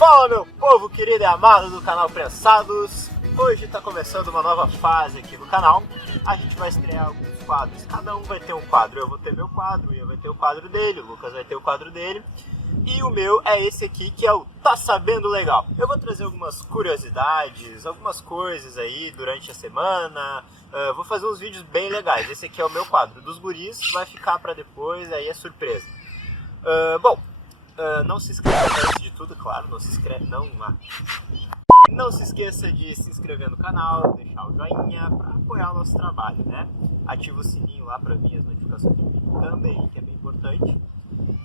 Fala, meu povo querido e amado do canal Prensados. Hoje está começando uma nova fase aqui no canal. A gente vai estrear alguns quadros, cada um vai ter um quadro. Eu vou ter meu quadro, eu vou ter o quadro dele, o Lucas vai ter o quadro dele. E o meu é esse aqui, que é o Tá Sabendo Legal. Eu vou trazer algumas curiosidades, algumas coisas aí durante a semana. Vou fazer uns vídeos bem legais. Esse aqui é o meu quadro dos guris, vai ficar para depois, aí é surpresa. Não se inscreva, antes de tudo, claro, não se esqueça de se inscrever no canal, deixar o joinha para apoiar o nosso trabalho, né? Ativa o sininho lá para vir as notificações de vídeo também, que é bem importante.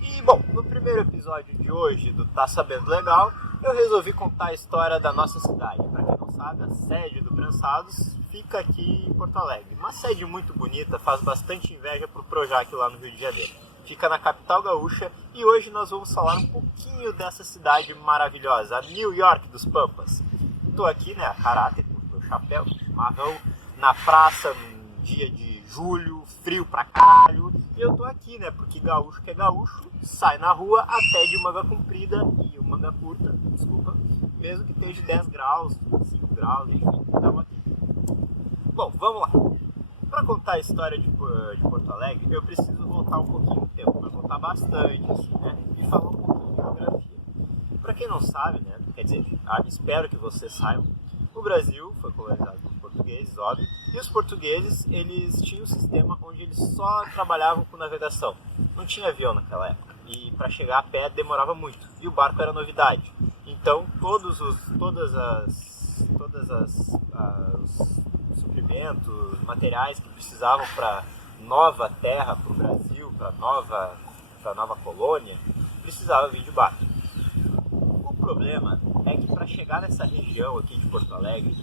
E, bom, no primeiro episódio de hoje do Tá Sabendo Legal, eu resolvi contar a história da nossa cidade. Para quem não sabe, a sede do Prensados fica aqui em Porto Alegre. Uma sede muito bonita, faz bastante inveja pro Projac lá no Rio de Janeiro. Fica na capital gaúcha e hoje nós vamos falar um pouquinho dessa cidade maravilhosa, a New York dos Pampas. Estou aqui, né, a caráter, com o meu chapéu, marrão, na praça, num dia de julho, frio pra caralho. E eu tô aqui, né, porque gaúcho que é gaúcho, sai na rua até de manga comprida e manga curta, desculpa, mesmo que esteja 10 graus, 5 graus, enfim, estamos aqui. Bom, vamos lá. Para contar a história de Porto Alegre, eu preciso voltar um pouquinho no tempo, para contar bastante, assim, né? E falar um pouquinho de geografia. Para quem não sabe, né? Quer dizer, espero que vocês saibam, o Brasil foi colonizado pelos portugueses, óbvio, e os portugueses, eles tinham um sistema onde eles só trabalhavam com navegação. Não tinha avião naquela época, e para chegar a pé demorava muito, e o barco era novidade. Então, todos os suprimentos, materiais que precisavam para nova terra, para o Brasil, para nova colônia, precisava vir de barco. O problema é que para chegar nessa região aqui de Porto Alegre,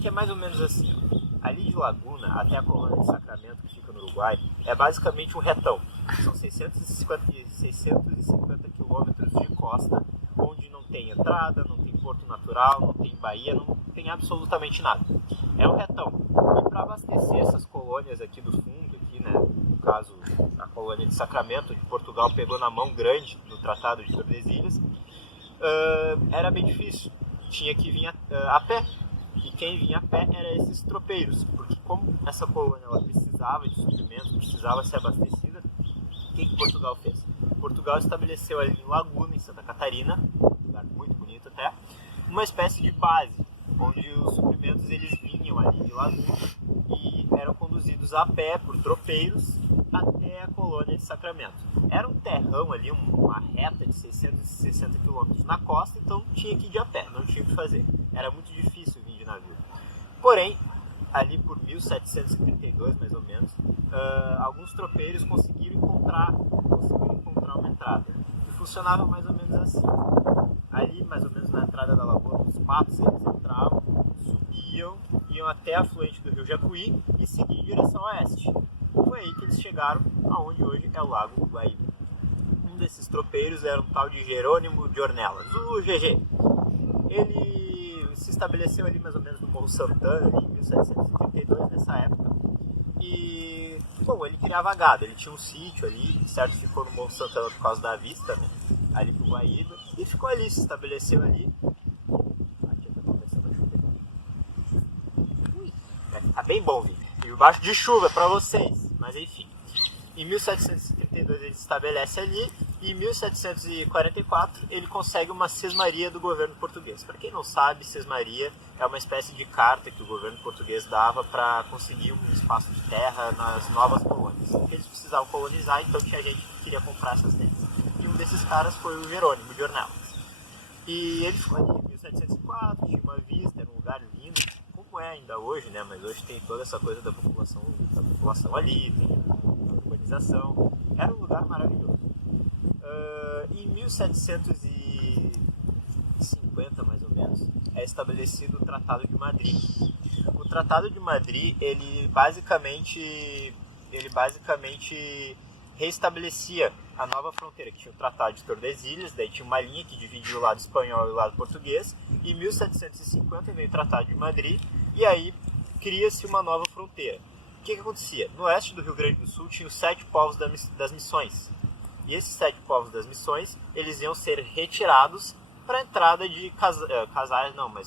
que é mais ou menos assim, ali de Laguna até a colônia de Sacramento, que fica no Uruguai, é basicamente um retão. São 650 quilômetros de costa, onde não tem entrada, não tem porto natural, não tem baía, não tem absolutamente nada. É um retão. E para abastecer essas colônias aqui do fundo, aqui, né, no caso a colônia de Sacramento, onde Portugal pegou na mão grande no Tratado de Tordesilhas, era bem difícil. Tinha que vir a pé. E quem vinha a pé eram esses tropeiros, porque como essa colônia ela precisava de suprimentos, precisava ser abastecida, o que Portugal fez? Portugal estabeleceu ali em Laguna, em Santa Catarina, um lugar muito bonito até, uma espécie de base, onde os suprimentos eles vinham ali de Laguna e eram conduzidos a pé por tropeiros até a colônia de Sacramento. Era um terrão ali, uma reta de 660 km na costa, então tinha que ir de a pé, não tinha o que fazer. Era muito difícil vir de navio. Porém, ali por 1732 mais ou menos, alguns tropeiros conseguiram encontrar uma entrada. E funcionava mais ou menos assim. Ali, mais ou menos na entrada da Lagoa dos Patos, eles entravam, subiam, iam até a afluente do rio Jacuí e seguiam em direção oeste. Foi aí que eles chegaram aonde hoje é o Lago Guaíba. Um desses tropeiros era um tal de Jerônimo de Ornelas, o GG. Ele se estabeleceu ali mais ou menos no Morro Santana, ali, em 1732, nessa época. E, bom, ele criava gado, ele tinha um sítio ali, certo? Ficou no Morro Santana por causa da vista, né? Ali pro Guaíba, e ficou ali, se estabeleceu ali. Aqui tá começando a chover. Tá bem bom, Vini. E embaixo de chuva pra vocês, mas enfim. Em 1732 ele se estabelece ali, e em 1744 ele consegue uma sesmaria do governo português. Para quem não sabe, sesmaria é uma espécie de carta que o governo português dava para conseguir um espaço de terra nas novas colônias. Porque eles precisavam colonizar, então tinha gente que queria comprar essas terras. E um desses caras foi o Jerônimo de Ornelas. E ele ficou ali em 1704, tinha uma vista, era um lugar lindo, como é ainda hoje, né? Mas hoje tem toda essa coisa da população ali, tem a urbanização. Era um lugar maravilhoso. Em 1750, mais ou menos, é estabelecido o Tratado de Madrid. O Tratado de Madrid, ele basicamente reestabelecia a nova fronteira, que tinha o Tratado de Tordesilhas, daí tinha uma linha que dividia o lado espanhol e o lado português, e em 1750 veio o Tratado de Madrid, e aí cria-se uma nova fronteira. O que acontecia? No oeste do Rio Grande do Sul tinha os 7 povos das missões, E esses 7 povos das missões, eles iam ser retirados para a entrada de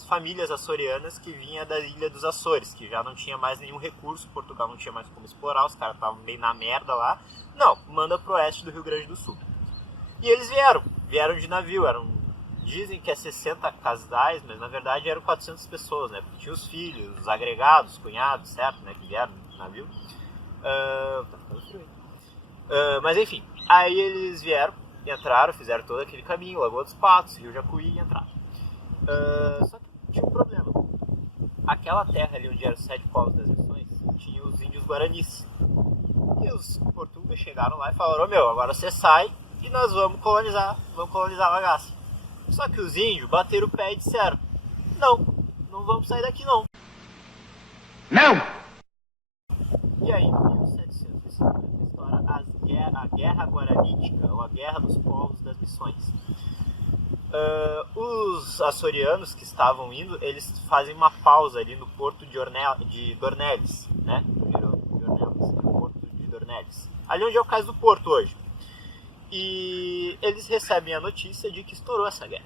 famílias açorianas que vinham da ilha dos Açores, que já não tinha mais nenhum recurso, Portugal não tinha mais como explorar, os caras estavam bem na merda lá. Não, manda pro oeste do Rio Grande do Sul. E eles vieram de navio, dizem que é 60 casais, mas na verdade eram 400 pessoas, né? Porque tinha os filhos, os agregados, cunhados, certo, né? Que vieram no navio. Tá ficando frio aí. Mas enfim, aí eles vieram, entraram, fizeram todo aquele caminho, Lagoa dos Patos, Rio Jacuí e entraram. Só que tinha um problema. Aquela terra ali onde eram os 7 povos das missões, tinha os índios guaranis. E os portugueses chegaram lá e falaram, agora você sai e nós vamos colonizar a bagaça. Só que os índios bateram o pé e disseram, não vamos sair daqui não. Não! E aí, em 1750, a Guerra Guaranítica, ou a Guerra dos Povos das Missões. Os açorianos que estavam indo, eles fazem uma pausa ali no porto de Dornelles, né? Porto de Dornelles. Ali onde é o cais do porto hoje. E eles recebem a notícia de que estourou essa guerra.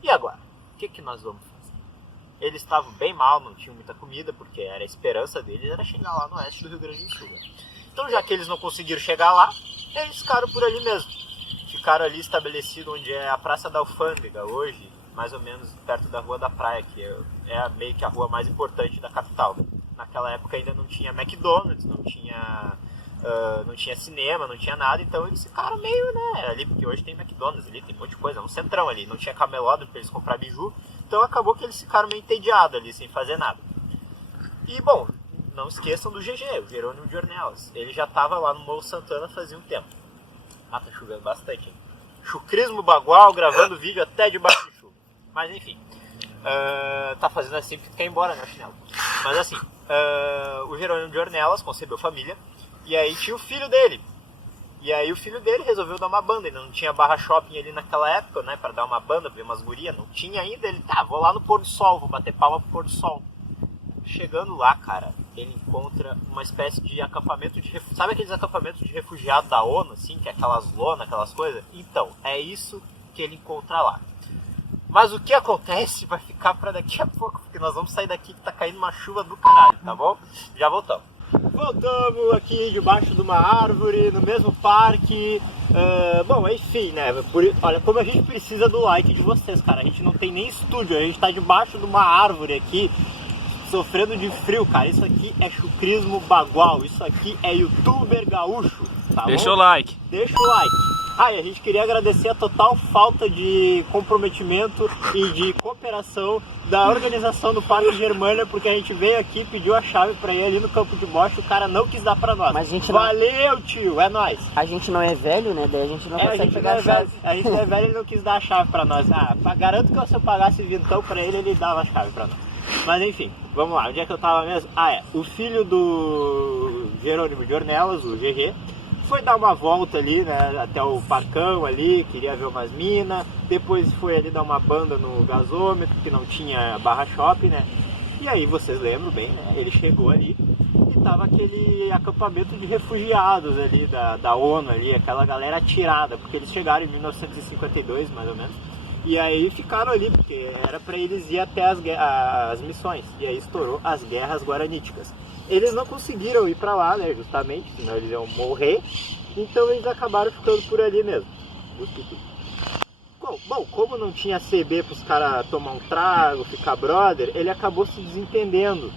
E agora? O que nós vamos fazer? Eles estavam bem mal, não tinham muita comida, porque a esperança deles era chegar lá no oeste do Rio Grande do Sul. Né? Então, já que eles não conseguiram chegar lá, eles ficaram por ali mesmo. Ficaram ali estabelecido onde é a Praça da Alfândega hoje, mais ou menos perto da Rua da Praia, que é meio que a rua mais importante da capital. Naquela época ainda não tinha McDonald's, não tinha cinema, não tinha nada, então eles ficaram meio, né, ali, porque hoje tem McDonald's ali, tem um monte de coisa, no centrão ali, não tinha camelódromo para eles comprar biju, então acabou que eles ficaram meio entediados ali, sem fazer nada. E, bom, não esqueçam do GG, o Jerônimo de Ornelas, ele já estava lá no Morro Santana fazia um tempo. Tá chovendo bastante, hein? Chucrismo bagual, gravando vídeo até debaixo de chuva. Mas enfim, tá fazendo assim porque quer ir embora, né, chinelo? Mas assim, o Jerônimo de Ornelas concebeu família, e aí tinha o filho dele. E aí o filho dele resolveu dar uma banda, ainda não tinha barra shopping ali naquela época, né, pra dar uma banda, ver umas gurias, não tinha ainda, ele, vou lá no pôr do sol, vou bater palma pro pôr do sol. Chegando lá, cara, ele encontra uma espécie de acampamento de refugiados. Sabe aqueles acampamentos de refugiados da ONU, assim, que é aquelas lonas, aquelas coisas? Então, é isso que ele encontra lá. Mas o que acontece vai ficar pra daqui a pouco, porque nós vamos sair daqui que tá caindo uma chuva do caralho, tá bom? Já voltamos. Voltamos aqui debaixo de uma árvore, no mesmo parque. Bom, enfim, né? Olha, como a gente precisa do like de vocês, cara. A gente não tem nem estúdio, a gente tá debaixo de uma árvore aqui, sofrendo de frio, cara. Isso aqui é chucrismo bagual, isso aqui é youtuber gaúcho, tá Deixa bom? o like. Deixa o like. E a gente queria agradecer a total falta de comprometimento e de cooperação da organização do Parque Germânia, porque a gente veio aqui, pediu a chave pra ir ali no campo de bocha, o cara não quis dar pra nós. Mas a gente Valeu, tio, é nóis. A gente não é velho, né? Daí a gente não A consegue gente pegar não é a chave. velho, a gente não é velho e não quis dar a chave pra nós. Garanto que se eu pagasse vintão pra ele, ele dava a chave pra nós. Mas enfim, vamos lá, onde é que eu tava mesmo? O filho do Jerônimo de Ornelas, o GG, foi dar uma volta ali, né, até o parcão ali, queria ver umas minas, depois foi ali dar uma banda no gasômetro, que não tinha barra shopping, né, e aí vocês lembram bem, né, ele chegou ali e tava aquele acampamento de refugiados ali da ONU ali, aquela galera atirada, porque eles chegaram em 1952, mais ou menos, e aí ficaram ali, porque era para eles ir até as missões, e aí estourou as guerras guaraníticas. Eles não conseguiram ir para lá, né, justamente, senão eles iam morrer, então eles acabaram ficando por ali mesmo. Bom, como não tinha CB para os caras tomar um trago, ficar brother, ele acabou se desentendendo.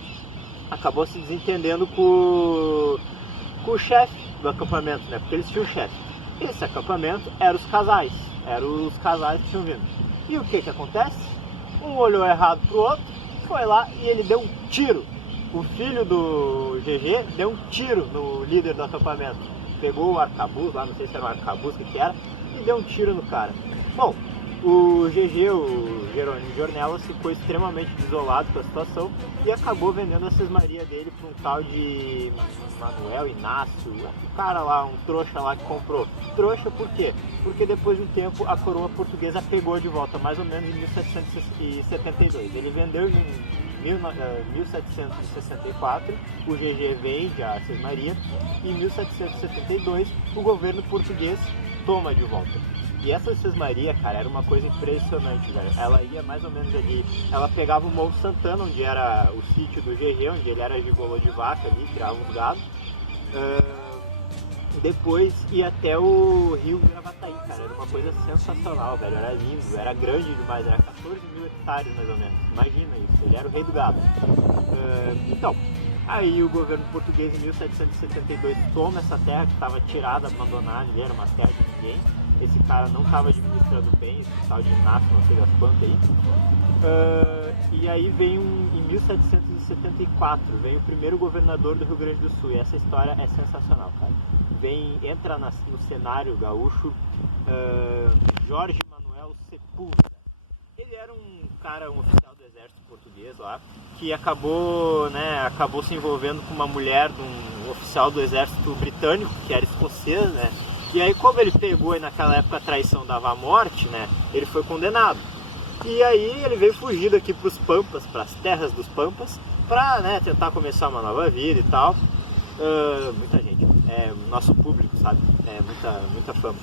Com o chefe do acampamento, né, porque eles tinham um chefe. Esse acampamento eram os casais que tinham vindo. E o que acontece? Um olhou errado pro outro, foi lá e ele deu um tiro. O filho do GG deu um tiro no líder do acampamento. Pegou o arcabuz lá, não sei se era um arcabuz, o que era, e deu um tiro no cara. Bom, o GG, o Jerônimo de Ornelas, ficou extremamente desolado com a situação e acabou vendendo a cismaria dele para um tal de Manuel Inácio, um cara lá, um trouxa lá que comprou. Trouxa por quê? Porque depois de um tempo a coroa portuguesa pegou de volta, mais ou menos em 1772. Ele vendeu em 1764, o GG vende a cismaria, e em 1772 o governo português toma de volta. E essa Sesmaria, cara, era uma coisa impressionante, velho. Ela ia mais ou menos ali, ela pegava o Morro Santana, onde era o sítio do GG, onde ele era gigolô de vaca ali, criava uns gados. Depois ia até o Rio Gravataí, cara, era uma coisa sensacional, velho, era lindo, era grande demais, era 14 mil hectares mais ou menos, imagina isso, ele era o rei do gado. Então, aí o governo português em 1772 toma essa terra que estava tirada, abandonada, ali era uma terra de ninguém, esse cara não estava administrando bem, esse tal de Inácio, não sei das quantas aí. E aí vem em 1774, vem o primeiro governador do Rio Grande do Sul, e essa história é sensacional, cara. Entra no cenário gaúcho Jorge Manuel Sepúlveda. Ele era um oficial do exército português lá, que acabou se envolvendo com uma mulher de um oficial do exército britânico, que era escocês, né? E aí, como ele pegou e naquela época a traição dava a morte, né? Ele foi condenado. E aí ele veio fugido aqui para os Pampas, para as terras dos Pampas, para, né, tentar começar uma nova vida e tal. Muita gente, nosso público, sabe? Muita fama.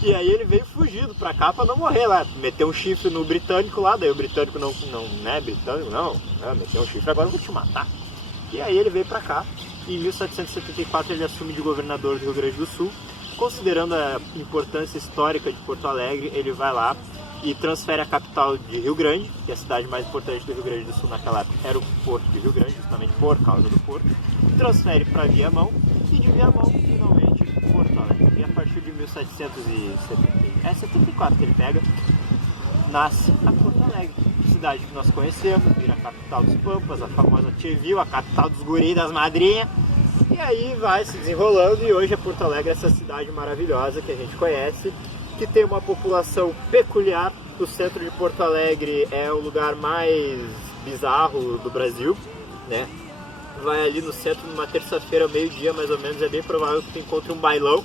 E aí ele veio fugido pra cá pra não morrer lá, meteu um chifre no britânico lá, daí o britânico não é britânico, não, meteu um chifre, agora eu vou te matar. E aí ele veio pra cá, e em 1774 ele assume de governador do Rio Grande do Sul. Considerando a importância histórica de Porto Alegre, ele vai lá e transfere a capital de Rio Grande, que é a cidade mais importante do Rio Grande do Sul naquela época era o Porto de Rio Grande, justamente por causa do porto, transfere para Viamão, e de Viamão, finalmente, Porto Alegre. E a partir de 1774 que ele pega, nasce a Porto Alegre, cidade que nós conhecemos, vira a capital dos Pampas, a famosa Tcheville, a capital dos guri das madrinhas. E aí vai se desenrolando, e hoje a Porto Alegre é essa cidade maravilhosa que a gente conhece, que tem uma população peculiar. O centro de Porto Alegre é o lugar mais bizarro do Brasil, né? Vai ali no centro numa terça-feira, meio-dia mais ou menos, é bem provável que tu encontre um bailão.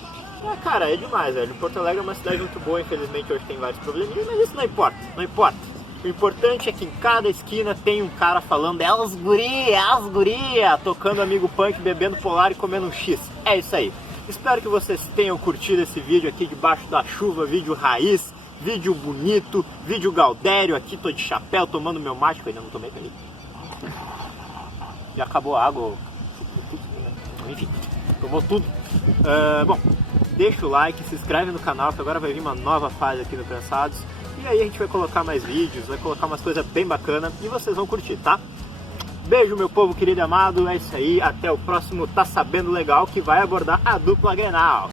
Cara, é demais, velho. Porto Alegre é uma cidade muito boa, infelizmente hoje tem vários probleminhas, mas isso não importa, não importa. O importante é que em cada esquina tem um cara falando é os guria, tocando amigo punk, bebendo polar e comendo um X. É isso aí. Espero que vocês tenham curtido esse vídeo aqui debaixo da chuva, vídeo raiz, vídeo bonito, vídeo Gaudério. Aqui tô de chapéu tomando meu mate, que eu ainda não tomei, peraí. Já acabou a água, enfim, tomou tudo. Bom, deixa o like, se inscreve no canal, que agora vai vir uma nova fase aqui no Prensados. E aí a gente vai colocar mais vídeos, vai colocar umas coisas bem bacanas e vocês vão curtir, tá? Beijo, meu povo querido e amado, é isso aí, até o próximo Tá Sabendo Legal, que vai abordar a dupla Grenal.